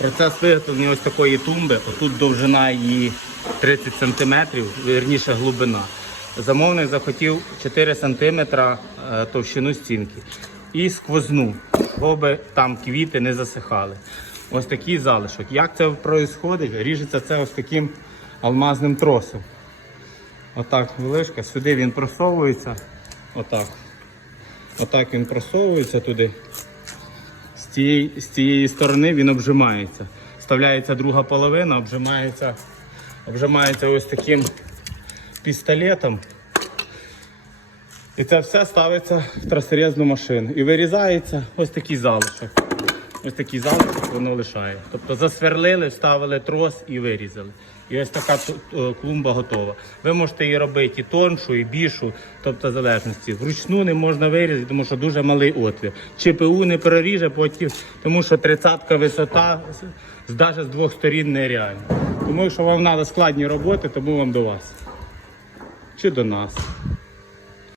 Процес виготовлення ось такої тумби. Отут довжина її 30 см, вірніше глибина. Замовник захотів 4 см товщину стінки і сквозну, щоб там квіти не засихали. Ось такий залишок. Як це відбувається? Ріжеться це ось таким алмазним тросом. Отак вилишка, сюди він просовується. Отак. Отак він просовується туди. Цієї, з цієї сторони він обжимається. Вставляється друга половина, обжимається, обжимається ось таким пістолетом. І це все ставиться в тросорезну машину. І вирізається ось такий залишок. Ось такий залишок воно лишає. Тобто засверлили, вставили трос і вирізали. І ось така клумба готова. Ви можете її робити і тоншу, і більшу, тобто в залежності. Вручну не можна вирізати, тому що дуже малий отвір. ЧПУ не проріже, потім, тому що 30 висота навіть з двох сторін нереально. Тому якщо вам треба складні роботи, тому вам до вас. Чи до нас.